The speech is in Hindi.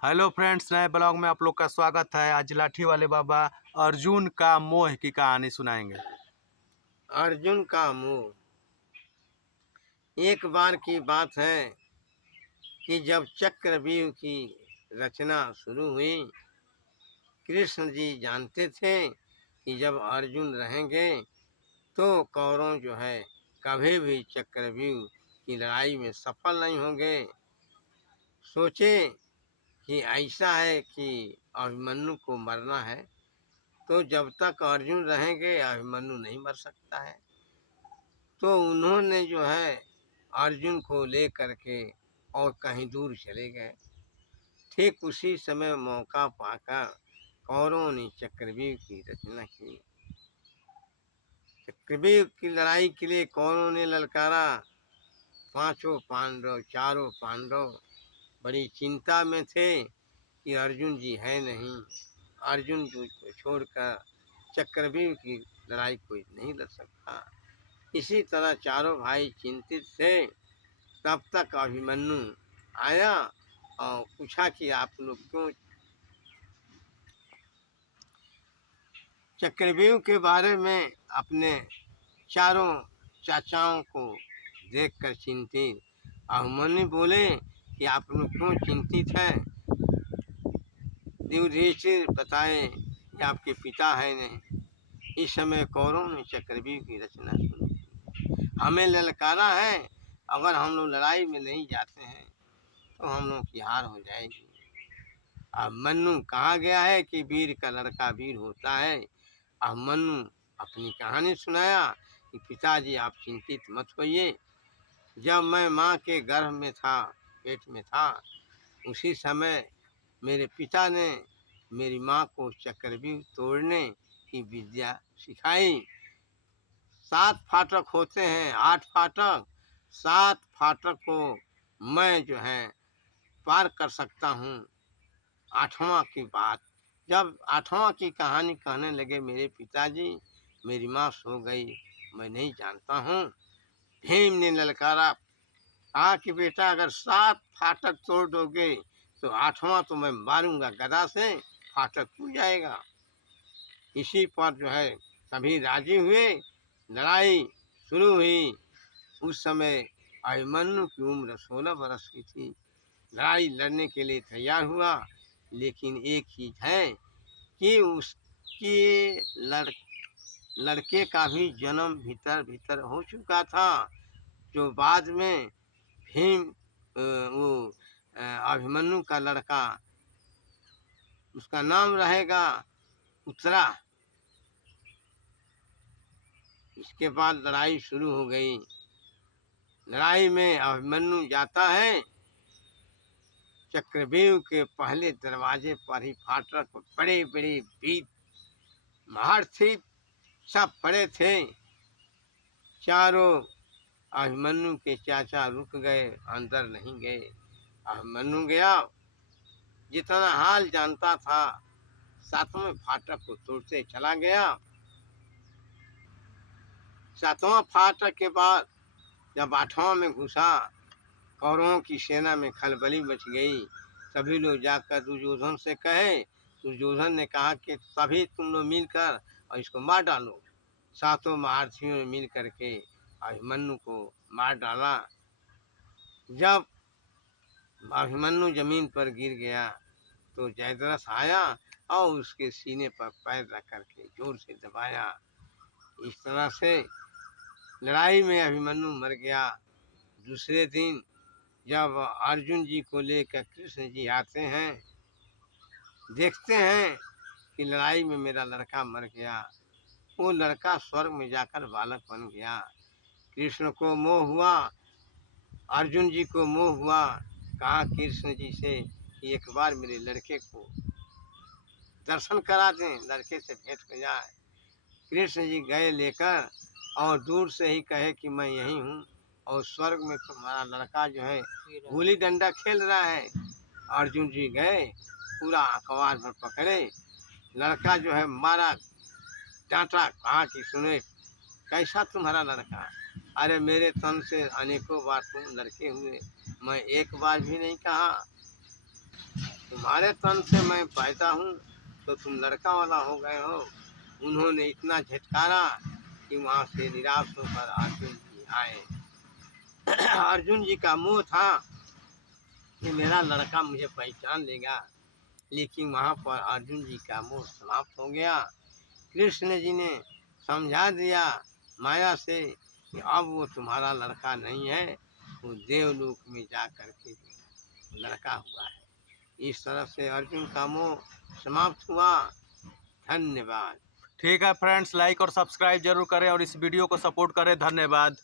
हेलो फ्रेंड्स, नए ब्लॉग में आप लोग का स्वागत है। आज लाठी वाले बाबा अर्जुन का मोह की कहानी सुनाएंगे। अर्जुन का मोह। एक बार की बात है कि जब चक्रव्यूह की रचना शुरू हुई, कृष्ण जी जानते थे कि जब अर्जुन रहेंगे तो कौरव जो है कभी भी चक्रव्यूह की लड़ाई में सफल नहीं होंगे। सोचे कि ऐसा है कि अभिमन्यु को मरना है, तो जब तक अर्जुन रहेंगे अभिमन्यु नहीं मर सकता है। तो उन्होंने जो है अर्जुन को ले करके और कहीं दूर चले गए। ठीक उसी समय मौका पाकर कौरवों ने चक्रव्यूह की रचना की। चक्रव्यूह की लड़ाई के लिए कौरवों ने ललकारा। चारों पांडव बड़ी चिंता में थे कि अर्जुन जी है नहीं, अर्जुन जी को छोड़कर चक्रव्यूह की लड़ाई कोई नहीं लड़ सकता। इसी तरह चारों भाई चिंतित थे। तब तक अभिमन्यु आया और पूछा कि आप लोग क्यों चक्रव्यूह के बारे में अपने चारों चाचाओं को देखकर चिंतित। अभिमन्यु बोले कि आप लोग क्यों चिंतित हैं? युधिष्ठिर बताए कि आपके पिता है नहीं। इस समय कौरवों ने चक्रव्यूह की रचना शुरू की। हमें ललकारा है, अगर हम लोग लड़ाई में नहीं जाते हैं तो हम लोग की हार हो जाएगी। अब मन्नू कहा गया है कि वीर का लड़का वीर होता है। अब मन्नू अपनी कहानी सुनाया कि पिताजी आप चिंतित मत होइए। जब मैं माँ के गर्भ में था, पेट में था, उसी समय मेरे पिता ने मेरी माँ को चक्रव्यूह तोड़ने की विद्या सिखाई। 7 फाटक होते हैं, 8 फाटक। 7 फाटक को मैं जो है पार कर सकता हूँ। 8वां की बात, जब 8वां की कहानी कहने लगे मेरे पिताजी, मेरी माँ सो गई, मैं नहीं जानता हूँ। भीम ने ललकारा, कहा कि बेटा अगर 7 फाटक तोड़ दोगे तो 8वां तो मैं मारूंगा गदा से, फाटक टूट जाएगा। इसी पर जो है सभी राजी हुए। लड़ाई शुरू हुई। उस समय अभिमन्यु की उम्र 16 वर्ष की थी। लड़ाई लड़ने के लिए तैयार हुआ, लेकिन एक चीज है कि उसके लड़के का भी जन्म भीतर भीतर हो चुका था, जो बाद में भीम वो अभिमन्यु का लड़का, उसका नाम रहेगा उत्तरा। इसके बाद लड़ाई शुरू हो गई। लड़ाई में अभिमन्यु जाता है, चक्रव्यूह के पहले दरवाजे पर ही फाटक पर बड़े बड़े वीर महारथी सब पड़े थे। चारों अभिमन्यु के चाचा रुक गए, अंदर नहीं गए। अभिमन्यु गया, जितना हाल जानता था 7वें फाटक को तोड़ते चला गया। 7वां फाटक के बाद जब 8वां में घुसा, कौरवों की सेना में खलबली मच गई। सभी लोग जाकर दुर्योधन से कहे। दुर्योधन ने कहा कि सभी तुम लोग मिलकर और इसको मार डालो। 7 महारथियों ने मिल करके अभिमन्यु को मार डाला। जब अभिमन्यु जमीन पर गिर गया तो जयद्रथ आया और उसके सीने पर पैर रख करके जोर से दबाया। इस तरह से लड़ाई में अभिमन्यु मर गया। दूसरे दिन जब अर्जुन जी को लेकर कृष्ण जी आते हैं, देखते हैं कि लड़ाई में मेरा लड़का मर गया। वो लड़का स्वर्ग में जाकर बालक बन गया। कृष्ण को मोह हुआ, अर्जुन जी को मोह हुआ। कहा कृष्ण जी से कि एक बार मेरे लड़के को दर्शन करा दें, लड़के से भेंट हो जाए। कृष्ण जी गए लेकर और दूर से ही कहे कि मैं यही हूँ और स्वर्ग में तुम्हारा लड़का जो है गुल्ली डंडा खेल रहा है। अर्जुन जी गए, पूरा अखबार भर पकड़े, लड़का जो है मारा, डांटा, कहा कि सुने कैसा तुम्हारा लड़का? अरे मेरे तन से अनेकों बार तुम लड़के हुए, मैं एक बार भी नहीं कहा तुम्हारे तन से मैं पैदा हूँ तो तुम लड़का वाला हो गए हो। उन्होंने इतना झटकारा कि वहाँ से निराश होकर अर्जुन जी आए। अर्जुन जी का मोह था कि मेरा लड़का मुझे पहचान लेगा, लेकिन वहाँ पर अर्जुन जी का मोह समाप्त हो गया। कृष्ण जी ने समझा दिया माया से कि अब वो तुम्हारा लड़का नहीं है, वो देवलोक में जा कर के लड़का हुआ है। इस तरह से अर्जुन का मोह समाप्त हुआ। धन्यवाद। ठीक है फ्रेंड्स, लाइक और सब्सक्राइब जरूर करें और इस वीडियो को सपोर्ट करें। धन्यवाद।